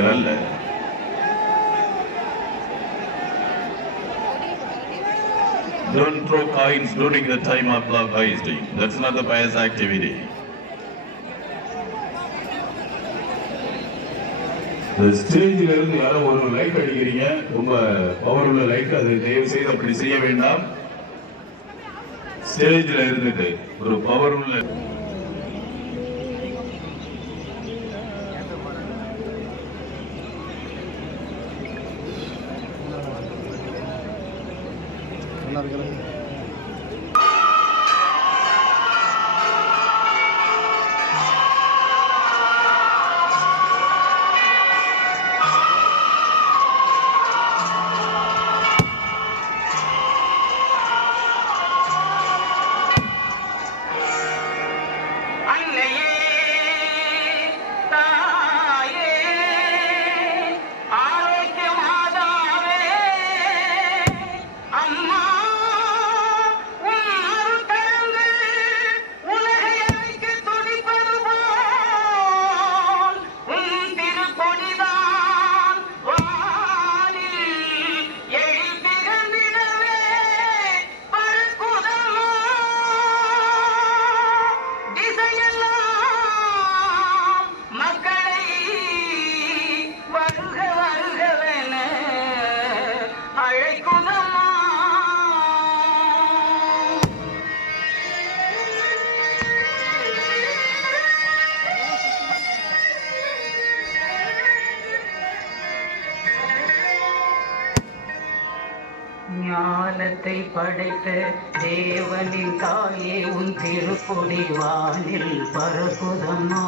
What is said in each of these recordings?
அல்ல. Don't throw coins during the time of love hoisting. That's not the pious activity. ஸ்டேஜில் இருந்து யாரோ ஒரு லைட் அடிக்கிறீங்க, ரொம்ப பவர் உள்ள லைட், அது தயவு செய்து அப்படி செய்ய வேண்டாம். ஸ்டேஜில் இருந்துட்டு ஒரு பவர் உள்ள ஞானத்தை படைத்த தேவனின் தாயே உன் திருப்பொடி வானில் பரப்புதம்மா.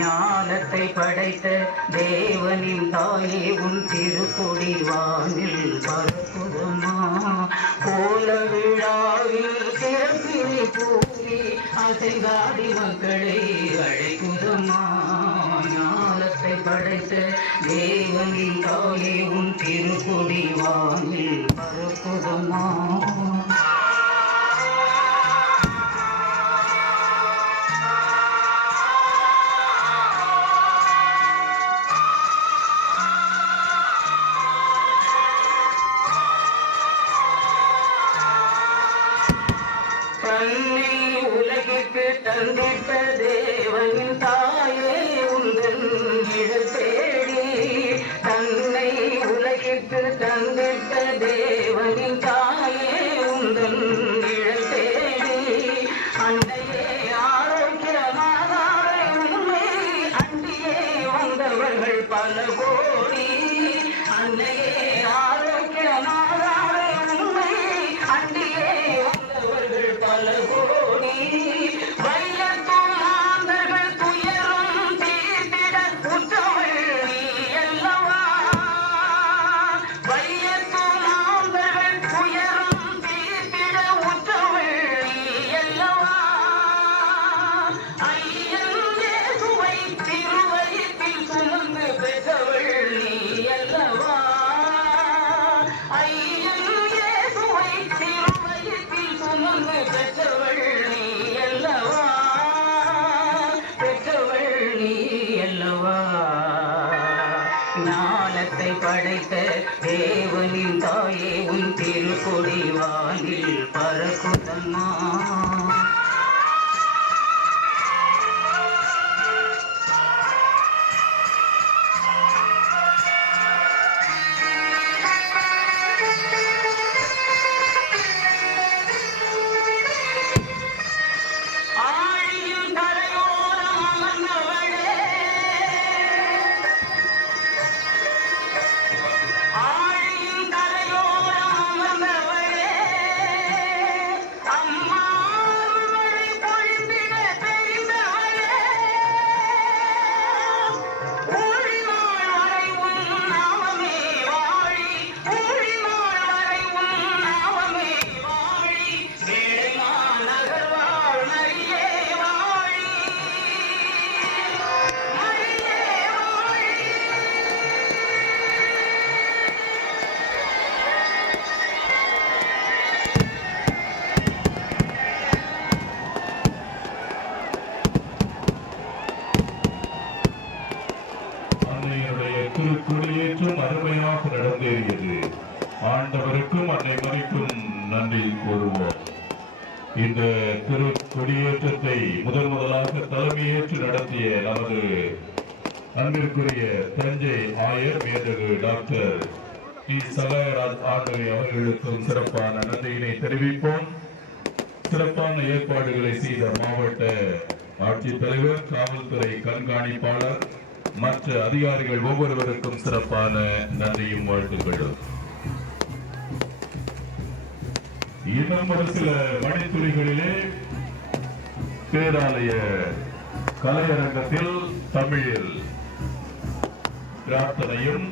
ஞானத்தை படைத்த தேவனின் தாயே உன் திருப்பொடி வானில் பரப்புதம்மா. கோல விழாவில் சிறப்பினை கூறி அசைந்தாடி மக்களை அழைக்குதம்மா. ஞானத்தை படைத்த தேவனின் தாயே உன் திருப்பொடி வானில் பரப்புதம்மா. தன்னை உலகிற்கு தந்திட்ட தேவனின் தாயே உந்தன் தேடி. தன்னை உலகிற்கு தந்திட்ட தேவனின் தாயே உந்தன் தேடி. அன்னையே ஆரோக்கியமானாரே உண்மை அண்டியே வந்தவர்கள் பல கோடி. அன்னையே ஆரோக்கியமானாரே உண்மை அண்டியே வந்தவர்கள் பல கோடி. வையத்தும் மாந்தர்கள் துயரும் தீர்த்திட உற்றவள் நீ அல்லவா. வையத்தும் மாந்தர்கள் துயரும் தீர்த்திட உற்றவள் நீ அல்லவா. ஐயன் இயேசுவை திருவயிற்றில் சுமந்து பெற்றவள் நீ அல்லவா. ஐயன் இயேசுவை திருவயிற்றில் சுமந்து பெற்றவள் நீ அல்லவா. பெற்றவள் நீ அல்லவா. ஞானத்தை படைத்த தேவனின் தாயே உன் திருக்கொடி வானில் பறக்குதம்மா. ஆழியின் கரையோரம் அமர்ந்தவளே, ஆழியின் கரையோரம் அமர்ந்தவளே, அம்மா திருக்கொடியேற்றம் அருமையாக நடந்தேறியது. ஆண்டவருக்கும் அன்னை மரிக்கும் நன்றி கூறுவோம். இந்த திருக்கொடியேற்றத்தை முதலாக தலைமையேற்று நடத்திய நமது அன்பிற்குரிய தஞ்சை ஆயர் மேதகு டாக்டர் டி. சகாயராஜ் ஆண்டவை அவர்களுக்கும் சிறப்பான நன்றியினை தெரிவிப்போம். சிறப்பான ஏற்பாடுகளை செய்த மாவட்ட ஆட்சித்தலைவர், காவல்துறை கண்காணிப்பாளர், மற்ற அதிகாரிகள் ஒவ்வொருவருக்கும் சிறப்பான நன்றியும் வாழ்த்துக்களும். இன்னும் ஒரு சில மணித்துறைகளிலே பேராலய கலையரங்கத்தில் தமிழில் பிரார்த்தனையும்